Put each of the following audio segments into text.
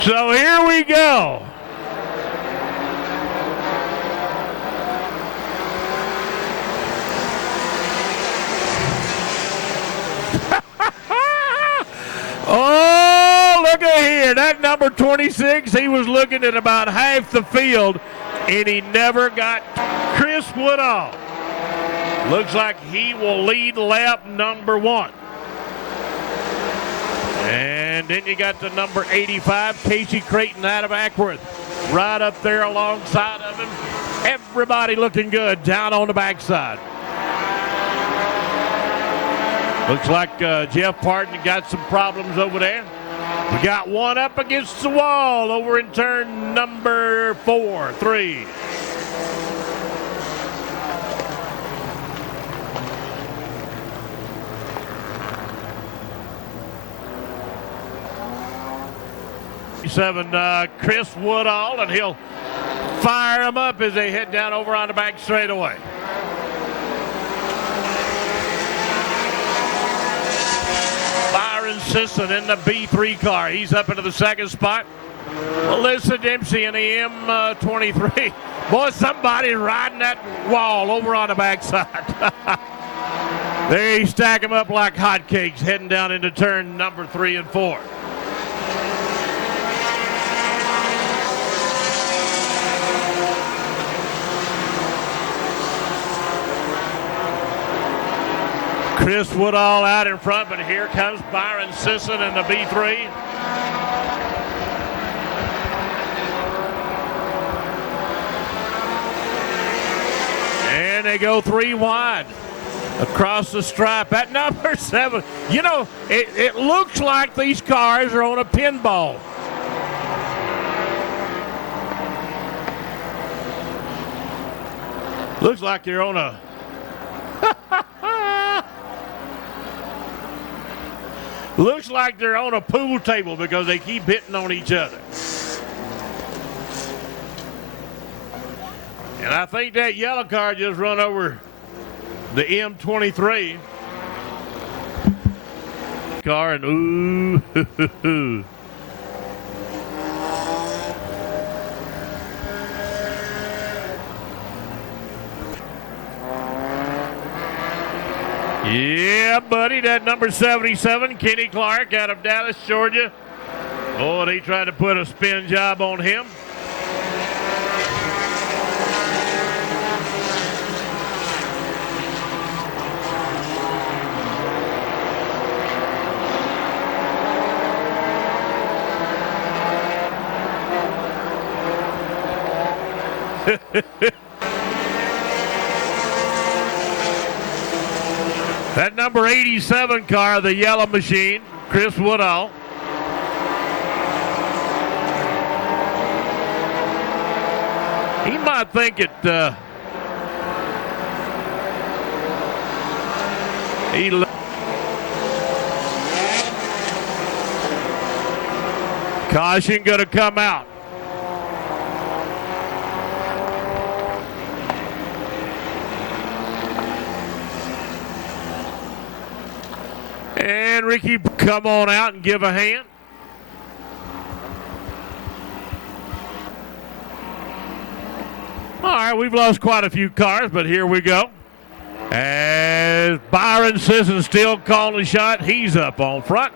So here we go. Oh, look at here. That number 26, he was looking at about half the field, and he never got Chris Woodall. Looks like he will lead lap number 1. And then you got the number 85, Casey Creighton out of Ackworth, right up there alongside of him. Everybody looking good down on the backside. Looks like Jeff Parton got some problems over there. We got one up against the wall over in turn number 3. Chris Woodall, and he'll fire them up as they head down over on the back straightaway. Byron Sisson in the B3 car. He's up into the second spot. Melissa Dempsey in the M23. Boy, somebody riding that wall over on the backside. They stack them up like hotcakes heading down into turn number 3 and 4. Chris Woodall out in front, but here comes Byron Sisson in the B3. And they go 3 wide across the stripe. That number 7, you know, it looks like these cars are on a pinball. Looks like you're on a looks like they're on a pool table because they keep hitting on each other. And I think that yellow car just run over the M23 car, and ooh. Yeah, buddy, that number 77, Kenny Clark out of Dallas, Georgia. Oh, they tried to put a spin job on him. That number 87 car, the yellow machine, Chris Woodall. He might think it, caution going to come out. And Ricky, come on out and give a hand. All right, we've lost quite a few cars, but here we go. As Byron Sisson still calling the shot, he's up on front.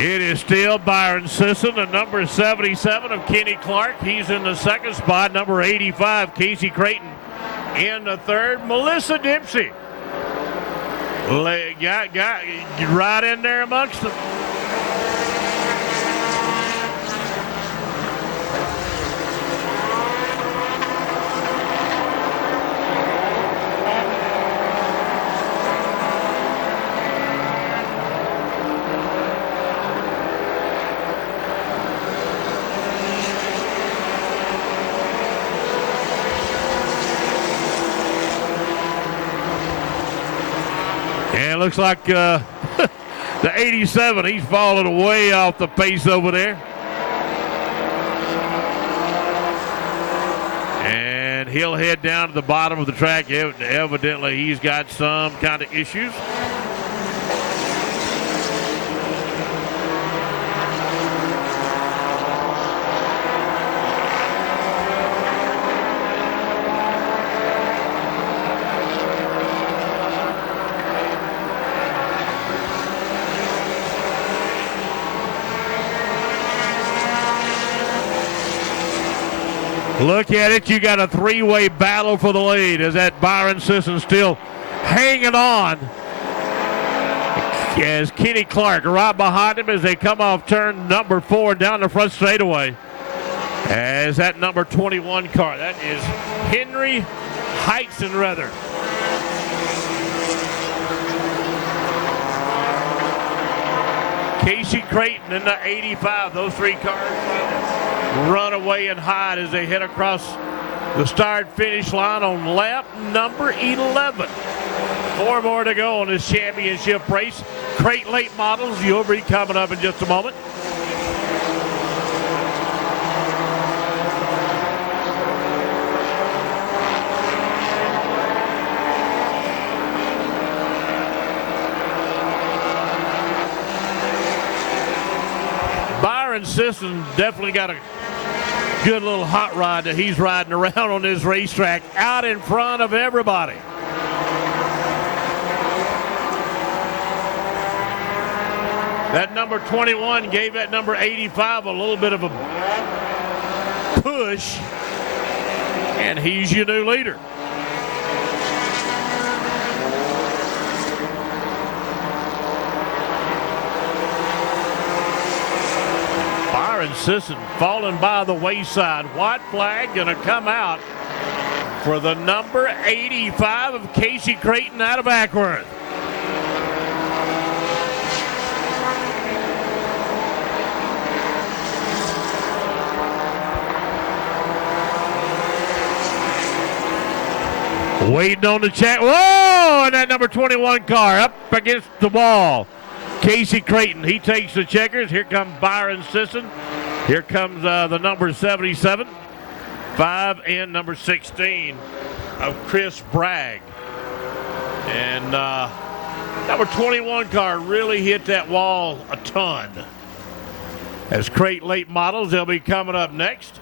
It is still Byron Sisson, the number 77 of Kenny Clark. He's in the second spot. Number 85, Casey Creighton in the third. Melissa Dempsey got right in there amongst them. it looks like the 87, he's falling way off the pace over there. And he'll head down to the bottom of the track. Evidently, he's got some kind of issues. Look at it. You got a three-way battle for the lead as that Byron Sisson still hanging on. As Kenny Clark right behind him as they come off turn number 4 down the front straightaway. As that number 21 car, that is Henry Heitzenrather. Casey Creighton in the 85. Those three cars run away and hide as they head across the start-finish line on lap number 11. 4 more to go on this championship race. Crate late models, you'll be coming up in just a moment. Byron Sisson definitely got a good little hot rod that he's riding around on this racetrack out in front of everybody. That number 21 gave that number 85 a little bit of a push, and he's your new leader. Byron Sisson falling by the wayside. White flag going to come out for the number 85 of Casey Creighton out of Ackworth. Waiting on the check. Whoa! And that number 21 car up against the wall. Casey Creighton, he takes the checkers. Here comes Byron Sisson. Here comes the number 77, 5, and number 16 of Chris Bragg. And number 21 car really hit that wall a ton. As Crate late models, they'll be coming up next.